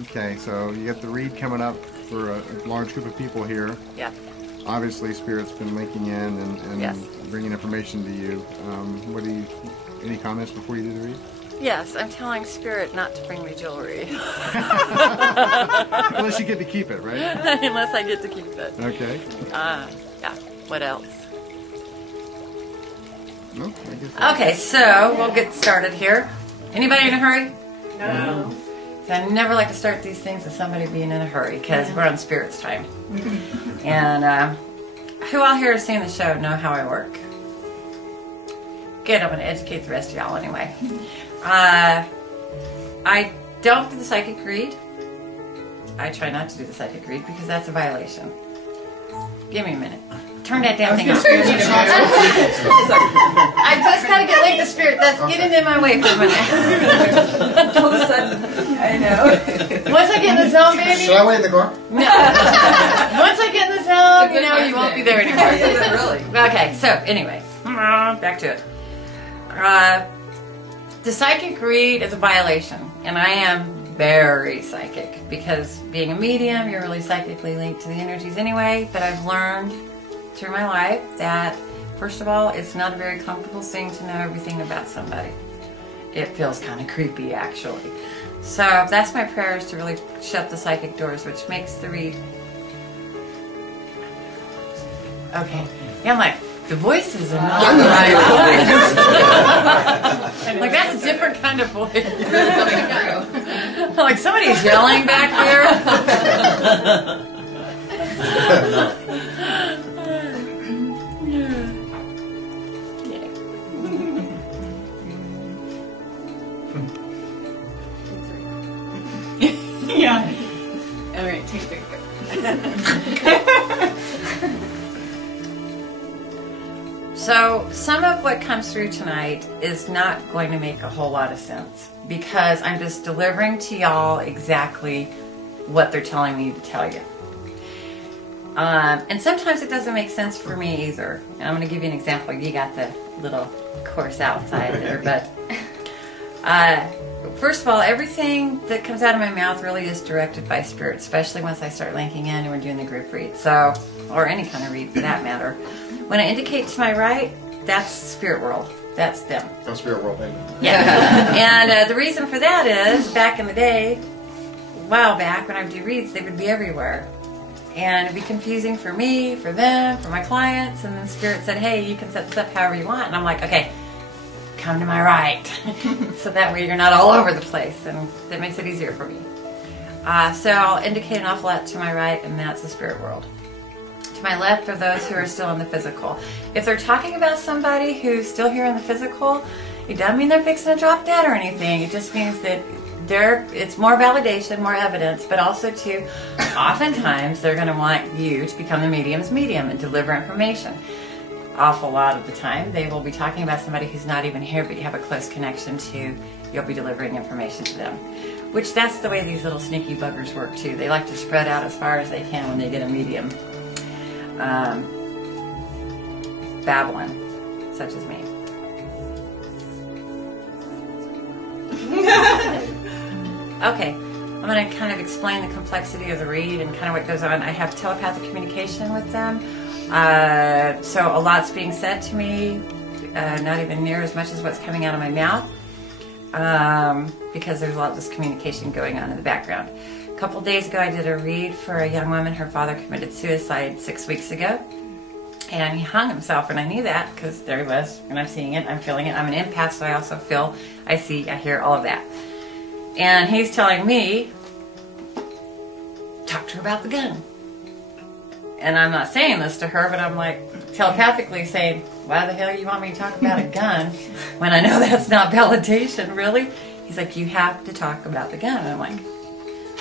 Okay, so you got the read coming up for a large group of people here. Yeah. Obviously, Spirit's been linking in and Yes. bringing information to you. What do you? Any comments before you do the read? Yes, I'm telling Spirit not to bring me jewelry. Unless you get to keep it, right? Unless I get to keep it. Okay. Yeah. What else? No, I guess Okay, so we'll get started here. Anybody in a hurry? No. So I never like to start these things with somebody being in a hurry because we're on Spirit's time. And who all here has seen the show know how I work? Good, I'm going to educate the rest of y'all anyway. I don't do the psychic read. I try not to do the psychic read because that's a violation. Give me a minute. Turn that damn thing off. I just gotta get linked to Spirit. That's getting in my way for a minute. All of a sudden, I know. Once I get in the zone, baby. Should I wait in the car? No. Once I get in the zone, you won't be there anymore. Really? Okay, so anyway, back to it. The psychic read is a violation, and I am very psychic because being a medium, you're really psychically linked to the energies anyway. But I've learned through my life that, first of all, it's not a very comfortable thing to know everything about somebody. It feels kind of creepy, actually. So that's my prayer, is to really shut the psychic doors, which makes the read. Okay. Yeah, I'm like, the voices are not right. Like, that's a different kind of voice. Like, somebody's yelling back here. Yeah. All right, take it. So some of what comes through tonight is not going to make a whole lot of sense because I'm just delivering to y'all exactly what they're telling me to tell you. And sometimes it doesn't make sense for me either. And I'm going to give you an example. You got the little course outside there, but first of all, everything that comes out of my mouth really is directed by Spirit, especially once I start linking in and we're doing the group read, so, or any kind of read for that matter. When I indicate to my right, that's Spirit World. That's them. Oh, Spirit World, baby. Yeah. And the reason for that is, back in the day, a while back, when I would do reads, they would be everywhere. And it'd be confusing for me, for them, for my clients, and then Spirit said, hey, you can set this up however you want. And I'm like, okay, come to my right. So that way you're not all over the place, and that makes it easier for me. So I'll indicate an awful lot to my right, and that's the Spirit World. To my left are those who are still in the physical. If they're talking about somebody who's still here in the physical, it doesn't mean they're fixing to drop dead or anything. It just means that it's more validation, more evidence, but also too, oftentimes they're going to want you to become the medium's medium and deliver information. Awful lot of the time they will be talking about somebody who's not even here, but you have a close connection to. You'll be delivering information to them, which that's the way these little sneaky buggers work too. They like to spread out as far as they can when they get a medium. Babylon, such as me. Okay, I'm going to kind of explain the complexity of the read and kind of what goes on. I have telepathic communication with them. So a lot's being said to me, not even near as much as what's coming out of my mouth, because there's a lot of this communication going on in the background. A couple days ago I did a read for a young woman. Her father committed suicide 6 weeks ago, and he hung himself, and I knew that because there he was, and I'm seeing it, I'm feeling it. I'm an empath, so I also feel, I see, I hear all of that. And he's telling me, talk to her about the gun. And I'm not saying this to her, but I'm like telepathically saying, why the hell you want me to talk about a gun when I know that's not validation, really? He's like, you have to talk about the gun. And I'm like,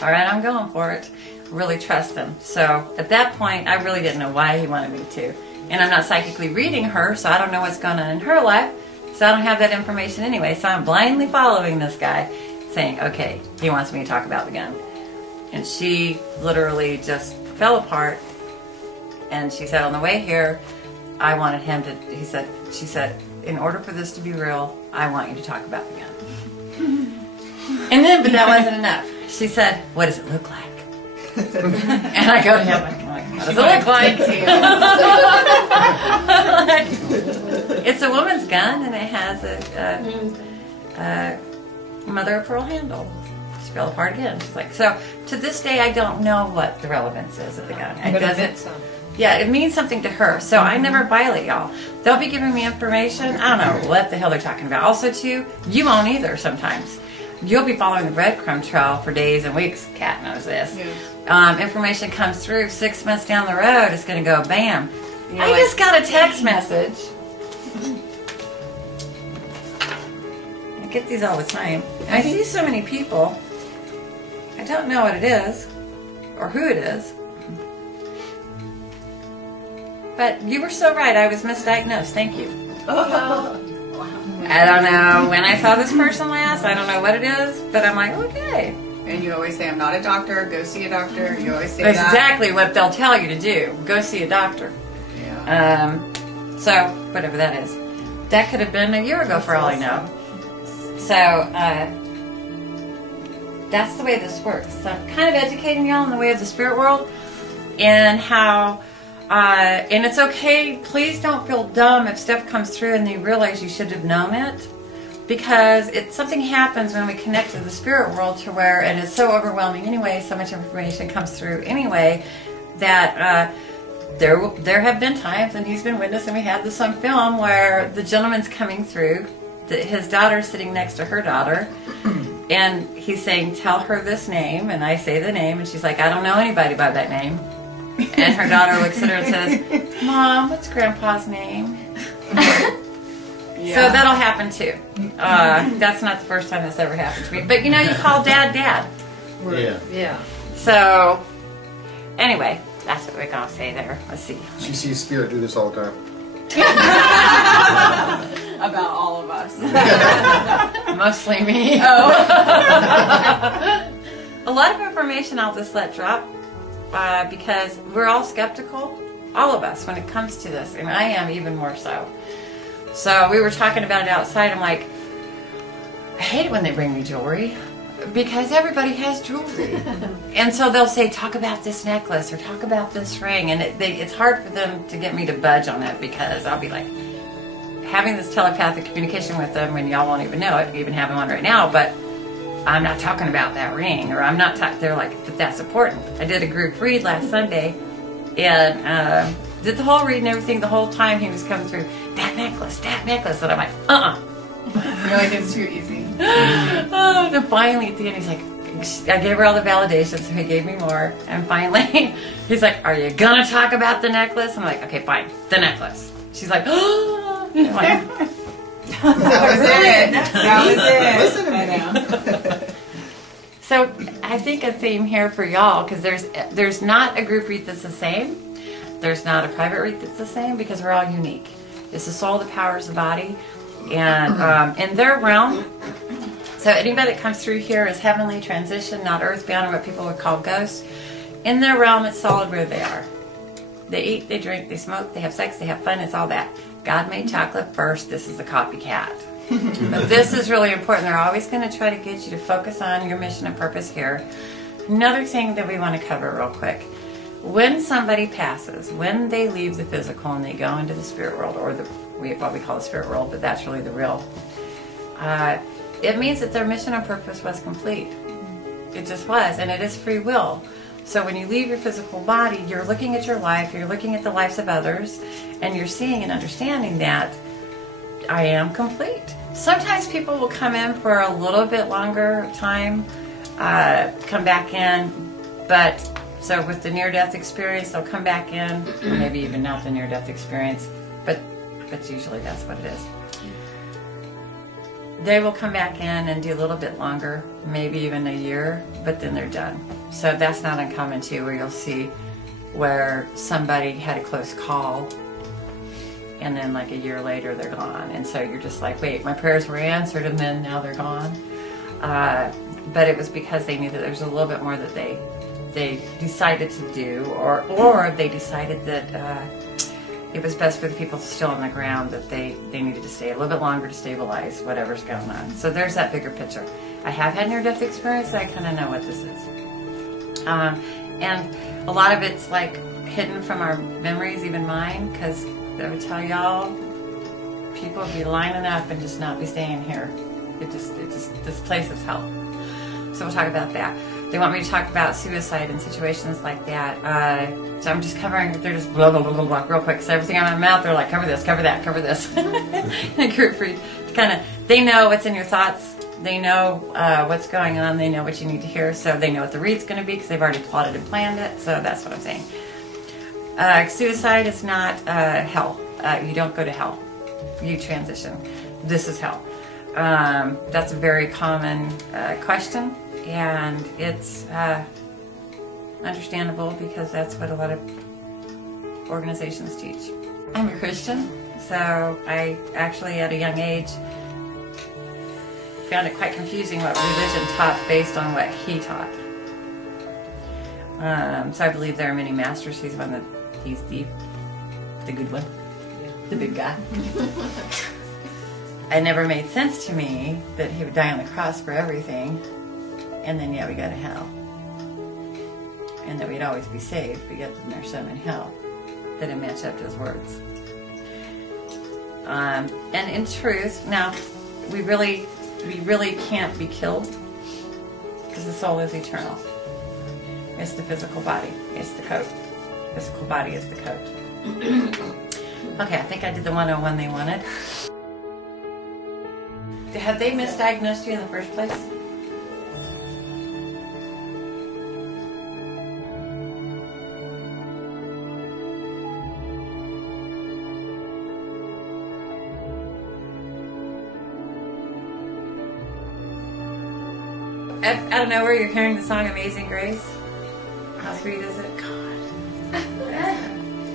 all right, I'm going for it. Really trust him. So at that point, I really didn't know why he wanted me to. And I'm not psychically reading her, so I don't know what's going on in her life. So I don't have that information anyway. So I'm blindly following this guy saying, okay, he wants me to talk about the gun. And she literally just fell apart. And she said, on the way here, I wanted him to, she said, in order for this to be real, I want you to talk about the gun. And then, but that wasn't enough. she said, "What does it look like?" And I go to him, I'm like, "What does it look like?" It's a woman's gun, and it has a mother of pearl handle. She fell apart again. She's like, so to this day, I don't know what the relevance is of the gun. It doesn't. Yeah, it means something to her. So I never violate y'all. They'll be giving me information. I don't know what the hell they're talking about. Also, too, you won't either sometimes. You'll be following the breadcrumb trail for days and weeks. Kat knows this. Yeah. Information comes through 6 months down the road. It's going to go bam. I just got a text message. I get these all the time. And I see so many people. I don't know what it is or who it is. But you were so right. I was misdiagnosed. Thank you. I don't know when I saw this person last. I don't know what it is. But I'm like, okay. And you always say, I'm not a doctor. Go see a doctor. You always say That's that. exactly what they'll tell you to do. Go see a doctor. Yeah. So, whatever that is. That could have been a year ago for all I know. So, that's the way this works. So I'm kind of educating y'all in the way of the spirit world and how... and it's okay, please don't feel dumb if stuff comes through and you realize you should have known it, because something happens when we connect to the spirit world to where, and it's so overwhelming anyway, so much information comes through anyway, that there have been times, and he's been witness, and we had this on film, where the gentleman's coming through, his daughter's sitting next to her daughter, and he's saying, tell her this name, and I say the name, and she's like, I don't know anybody by that name. And her daughter looks at her and says, Mom, what's Grandpa's name? So that'll happen too. That's not the first time that's ever happened to me. But you know, you call Dad Dad. Yeah. So, anyway, that's what we're going to say there. Let's see. She sees spirit do this all the time. About all of us. Mostly me. Oh. A lot of information I'll just let drop. Because we're all skeptical, all of us, when it comes to this, and I am even more so. So we were talking about it outside. I'm like, I hate it when they bring me jewelry, because everybody has jewelry. And so they'll say, talk about this necklace or talk about this ring, and it's hard for them to get me to budge on it, because I'll be like having this telepathic communication with them when y'all won't even know it, even having one right now, but I'm not talking about that ring, or I'm not they're like, but that's important. I did a group read last Sunday, and did the whole read and everything. The whole time he was coming through, that necklace, and I'm like, You're like, it's too easy. Oh, then finally at the end, he's like, I gave her all the validation, so he gave me more, and finally, he's like, are you gonna talk about the necklace? I'm like, okay, fine, the necklace. She's like, oh, I'm like, That was it. That was it. Listen to me. I know. So I think a theme here for y'all, because there's not a group read that's the same. There's not a private read that's the same, because we're all unique. It's the soul that powers the body, and in their realm. So anybody that comes through here is heavenly transition, not earthbound, or what people would call ghosts. In their realm, it's solid where they are. They eat, they drink, they smoke, they have sex, they have fun. It's all that. God made chocolate first. This is a copycat. But this is really important. They're always going to try to get you to focus on your mission and purpose here. Another thing that we want to cover real quick. When somebody passes, when they leave the physical and they go into the spirit world, or what we call the spirit world, but that's really the real, it means that their mission and purpose was complete. It just was, and it is free will. So when you leave your physical body, you're looking at your life, you're looking at the lives of others, and you're seeing and understanding that I am complete. Sometimes people will come in for a little bit longer time, come back in, but so with the near-death experience, they'll come back in, or maybe even not the near-death experience, but usually that's what it is. They will come back in and do a little bit longer, maybe even a year, but then they're done. So that's not uncommon too, where you'll see where somebody had a close call and then like a year later they're gone. And so you're just like, wait, my prayers were answered and then now they're gone. But it was because they knew that there's a little bit more that they decided to do, or they decided that it was best for the people still on the ground, that they needed to stay a little bit longer to stabilize whatever's going on. So there's that bigger picture. I have had near-death experience, so I kind of know what this is. And a lot of it's like hidden from our memories, even mine, because I would tell y'all, people would be lining up and just not be staying here. This place is hell. So we'll talk about that. They want me to talk about suicide in situations like that. So I'm just covering, they're just blah, blah, blah, blah, blah, real quick. So everything on my mouth, they're like, cover this, cover that, cover this. And group free to kind of, they know what's in your thoughts. They know what's going on. They know what you need to hear. So they know what the read's going to be because they've already plotted and planned it. So that's what I'm saying. Suicide is not hell. You don't go to hell. You transition. This is hell. That's a very common question, and it's understandable because that's what a lot of organizations teach. I'm a Christian, so I actually at a young age found it quite confusing what religion taught based on what he taught. So I believe there are many masters. He's the good one, the big guy. It never made sense to me that he would die on the cross for everything, and then we go to hell, and that we'd always be saved, but yet then there's some in hell. That didn't match up to his words. And in truth, now we really can't be killed because the soul is eternal. It's the physical body. It's the coat. Physical body is the coat. Okay, I think I did the 101 they wanted. Have they misdiagnosed you in the first place? Out of nowhere, you're hearing the song Amazing Grace. How sweet is it? God.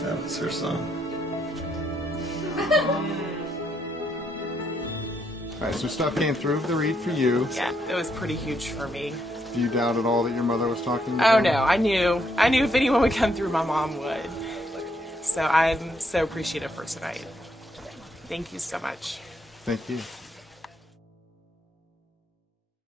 That was her song. Alright, so stuff came through the read for you. Yeah, it was pretty huge for me. Do you doubt at all that your mother was talking about? Oh no, I knew if anyone would come through, my mom would. So I'm so appreciative for tonight. Thank you so much. Thank you.